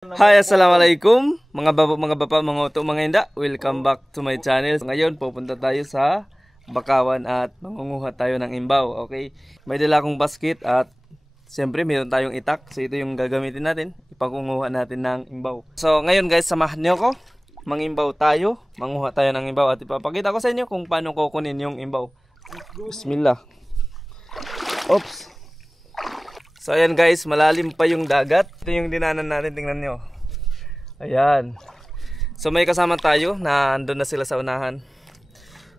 Hi, assalamualaikum mga bapa, mga uto, mga inda. Welcome back to my channel. Ngayon pupunta tayo sa Bakawan at mangunguha tayo ng imbaw. Okay, may dala akong basket at siyempre mayroon tayong itak. So ito yung gagamitin natin, ipakunguha natin ng imbaw. So ngayon guys, samahan niyo ko. Mangimbaw tayo, manguha tayo ng imbaw at ipapakita ko sa inyo kung paano kukunin yung imbaw. Bismillah. Oops. So ayan guys, malalim pa yung dagat. Ito yung dinanan natin, tingnan nyo. Ayan. So may kasama tayo na andun na sila sa unahan.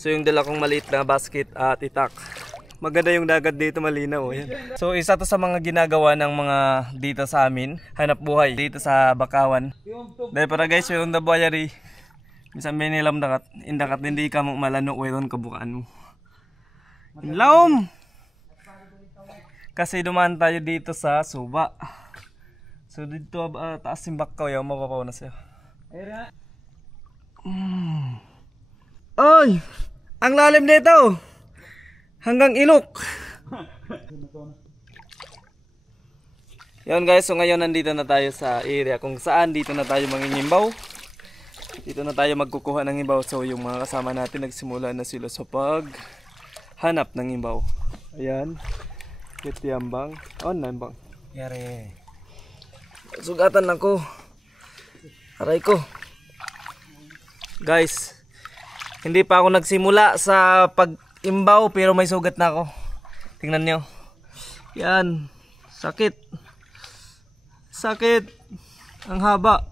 So yung dala kong maliit na basket at itak. Maganda yung dagat dito, malinaw. Ayan. So isa to sa mga ginagawa ng mga dito sa amin, hanap buhay dito sa Bakawan. Dahil para guys, yung dabayari, minsan may nilam dakat, indakat hindi ka mong malano, wayron kabukaan mo. Inlaom! Kasi dumaan tayo dito sa Suba. So dito taas yung Bakaw, yung mapapaw na siya. Ay! Ang lalim nito! Hanggang ilok! Yan guys, so ngayon nandito na tayo sa area kung saan dito na tayo mangingimbaw. Dito na tayo magkukuha ng imbaw. So yung mga kasama natin nagsimula na sila sa paghanap ng imbaw. Ayan. Kitiambang. Oh, nambang. Yare. Sugatan lang ko. Aray ko. Guys, hindi pa ako nagsimula sa pag-imbaw pero may sugat na ako. Tingnan nyo. Yan. Sakit. Sakit. Ang haba.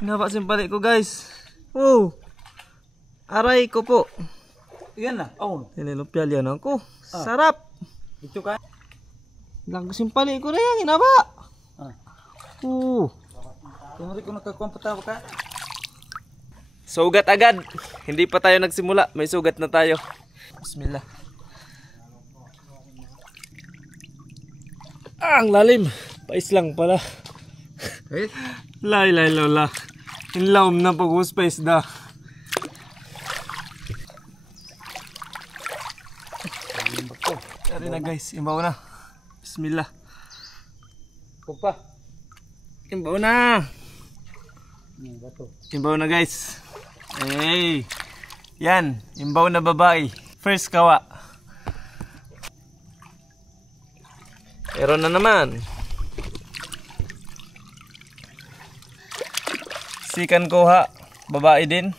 Ang haba simpali ko guys. Wow. Aray ko po. Yan na. Oh. Tinilupyal yan ako. Sarap. Ito ka? Lang simpali ko na yan, inaba. Tumuri ko nakakomputa ka. Sugat agad. Hindi pa tayo nagsimula, may sugat na tayo. Bismillah. Ang lalim. Pais lang pala. Lay lola. Inlaom na pag-space da. Tari na guys, imbaw na. Bismillah. Kupa. Imbaw na. Imbaw na guys. Hey. Yan, imbaw na babae. First kawa. Meron na naman. Sikan kuha, babae din.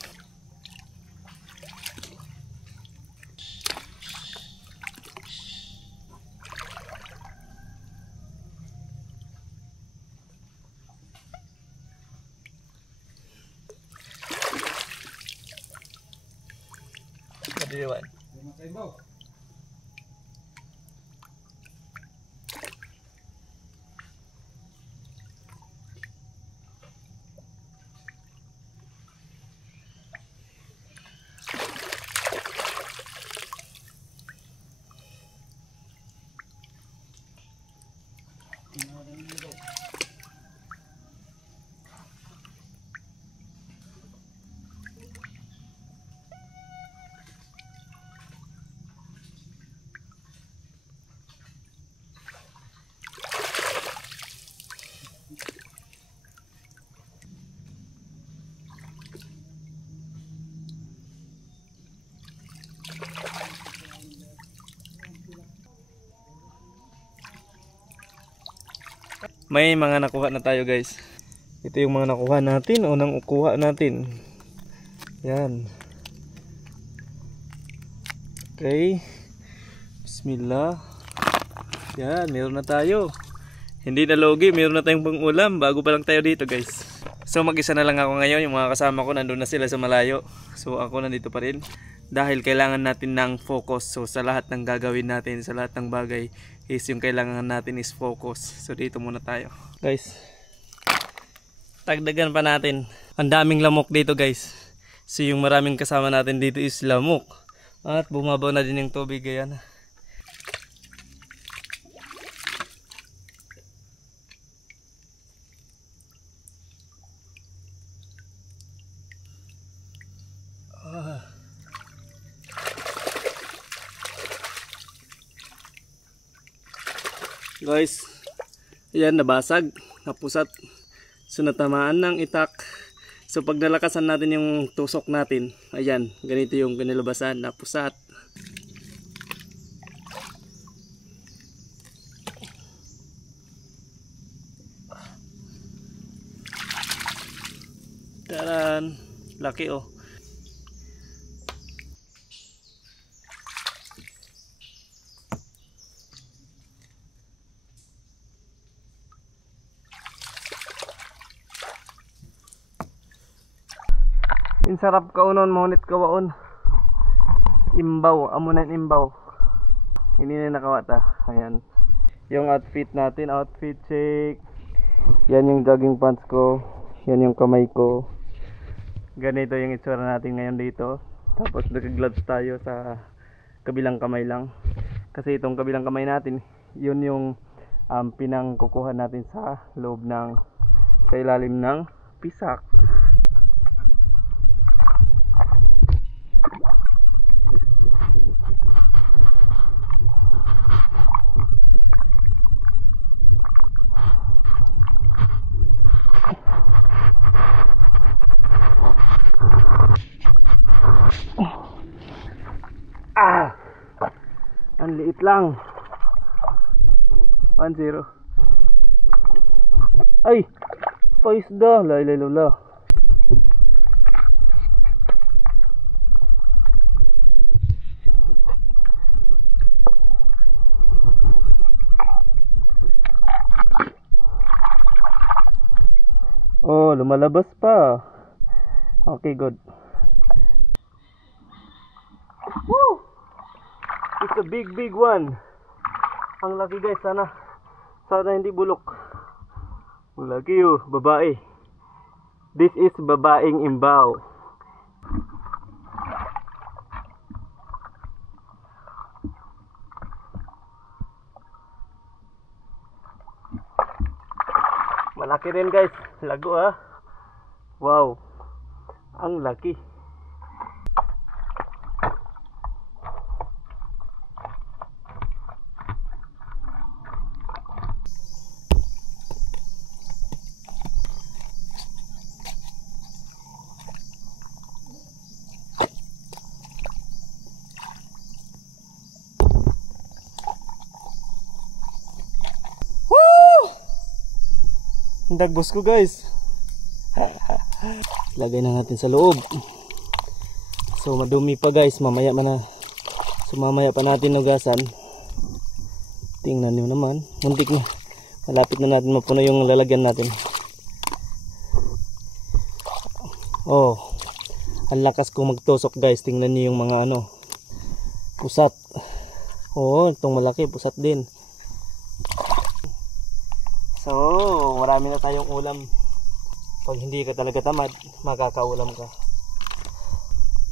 Diwan. May mga nakuha na tayo guys. Ito yung mga nakuha natin. Unang kuha natin. Yan. Okay. Bismillah. Yan. Meron na tayo. Hindi na logi. Meron na tayong pang-ulam. Bago pa lang tayo dito guys. So mag-isa na lang ako ngayon. Yung mga kasama ko nandun na sila sa malayo. So ako nandito pa rin. Dahil kailangan natin ng focus. So sa lahat ng gagawin natin, sa lahat ng bagay is yung kailangan natin is focus. So dito muna tayo guys. Tagdagan pa natin. Ang daming lamok dito guys. So yung maraming kasama natin dito is lamok. At bumabaw na din yung tubig. Ayan. Guys, ayan, nabasag, napusat. So natamaan ng itak. So pag nalakasan natin yung tusok natin, ayan, ganito yung kinilabasan na pusat. Taran, laki oh. Insarap kaunon mohonit kawaon. Imbaw, amunan imbaw. Hindi na nakawata. Ayan. Yung outfit natin, outfit check. Yan yung jogging pants ko. Yan yung kamay ko. Ganito yung itsura natin ngayon dito. Tapos naka-gloves tayo sa kabilang kamay lang. Kasi itong kabilang kamay natin, yun yung pinangkukuhan natin sa loob ng sa ilalim ng pisak. Ang liit lang. 1-0. Ay! Paisda! Lailay lula. Oh, lumalabas pa. Okay, good. Woo! It's a big one. Ang laki guys, sana hindi bulok. Ang laki oh, babae. This is babaeng imbaw. Malaki rin guys, lago ah. Wow, ang laki. Dagbos ko guys. Lagay na natin sa loob. So madumi pa guys, mamaya na. So mamaya pa natin nugasan. Tingnan niyo naman, muntik na. Malapit na natin mapuno yung lalagyan natin. Oh, ang lakas ko magtusok guys. Tingnan niyo yung mga pusat. Oh, itong malaki pusat din. So, marami na tayong ulam. Pag hindi ka talaga tamad, makakaulam ka.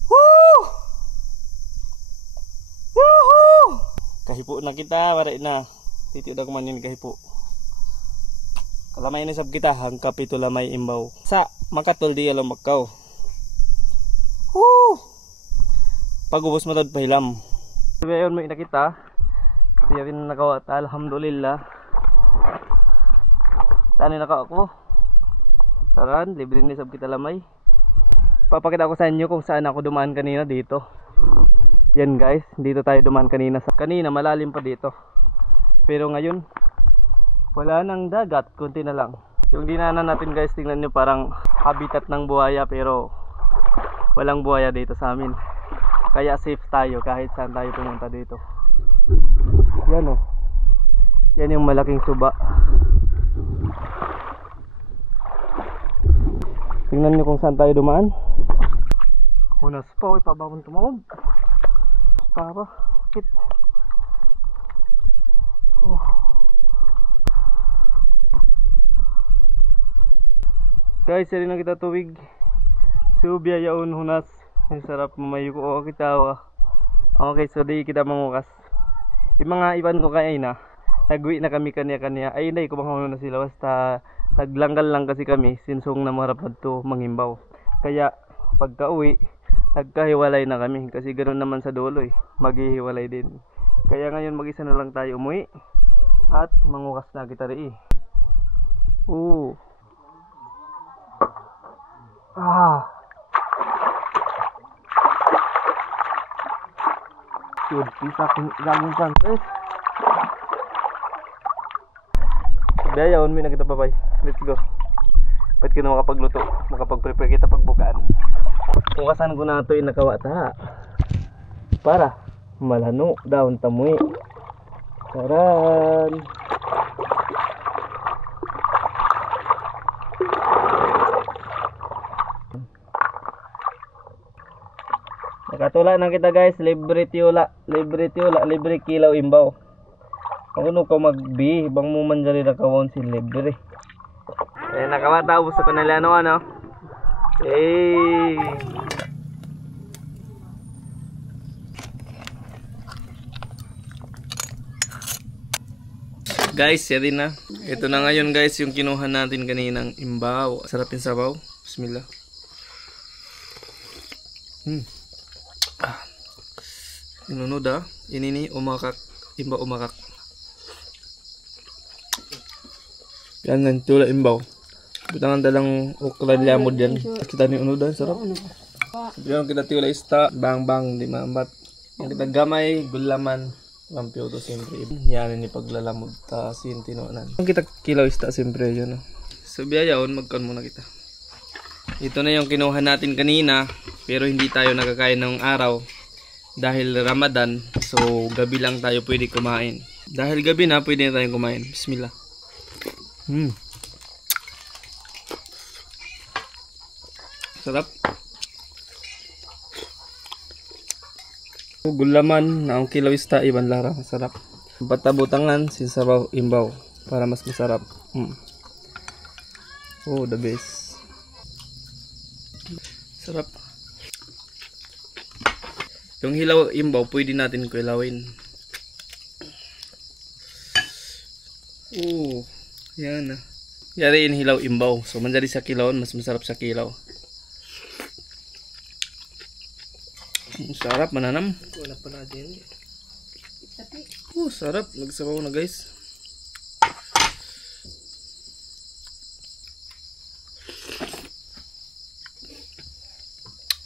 Woo! Yahoo! Kahipo na kita, wala na. Titiyo na kumanin kahipo. Kalamay na sab kita, hangkap ito lamay imbaw. Sa, makatol di alam makaw. Woo! Pag-ubos mo tawad pahilam. Sabi ayon mo inakita. Siya rin nakawat, alhamdulillah. Saan naka ako? Saran, libre ni sab kita lamay. Papakita ko sa inyo kung saan ako dumaan kanina dito. Yan guys, dito tayo dumaan kanina. Kanina malalim pa dito. Pero ngayon, wala nang dagat, kunti na lang. Yung dinaanan natin guys, tingnan nyo parang habitat ng buhaya pero walang buhaya dito sa amin. Kaya safe tayo kahit saan tayo pumunta dito. Yan oh. Yan yung malaking suba. Tingnan nyo kung saan tayo dumaan. Unas pa, ipabawang tumawag. Para, hit. Oh. Guys, sari na kita tuwig. So, biyayaon hunas. Ang sarap mamayo ko. O, kita. Okay, so di kita mangukas. Yung mga iban ko kaya na. Nag-uwi na kami kanya-kanya. Ay, hindi, kumakuha na sila. Basta naglanggal lang kasi kami. Sinsong na marap na ito mangimbaw. Kaya, pagka uwi, nagkahiwalay na kami. Kasi ganoon naman sa dulo eh. Maghihiwalay din. Kaya ngayon mag-isa na lang tayo umuwi. At mangukas na kita rin eh. Yun, isa akong gagawin pan, guys. Biyayaon, may nakita pa bay. Let's go. Pwede ka na makapagluto, makapag-prepare kita pagbukaan. Kukasan ko na ito yung nakawata. Para malano, daon tamuy. Taran. Nakatula na kita guys, libre tiyula, libre kilaw imbaw. Ako no ka magbi, bang mo man dyan na kawon si libre. Eh, nakamatapos ako na ano. Eh. Guys, yan na. Ito na ngayon guys, yung kinuha natin kaninang imbaw. Sarapin sabaw. Bismillah. Inunod inini umakak, imbaw umakak. Yan nga, tula imbaw. Butangan dalang uklan lamod yan. Kita ni unudan, sarap. Yan kita tula ista, bang di maambat. Yan kita gamay, gulaman, lampyo to siyempre. Yan ni paglalamod ta sin tinunan. Ang kita kilaw ista siyempre yan. So biyayaon, magkaon muna kita. Ito na yung kinuha natin kanina, pero hindi tayo nakakain ng araw dahil Ramadan. So gabi lang tayo pwede kumain. Dahil gabi na pwede na tayong kumain. Bismillah. Sarap. Gulaman na ang kilawista iban larang sarap. Batabutangan sinsabaw imbaw para mas masarap. Oh, the best. Sarap. Yung hilaw imbaw pwede natin kuilawin. Oh, yan na. Yari in hilaw imbaw. So manjari sa kilawon, mas masarap sa kilaw. Sarap mananam. Wala pa na din. Oh, sarap. Nagsabaw na guys.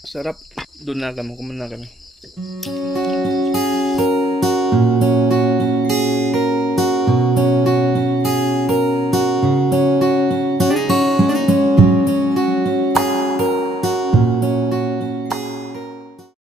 Sarap. Doon na kami. Kumain na kami.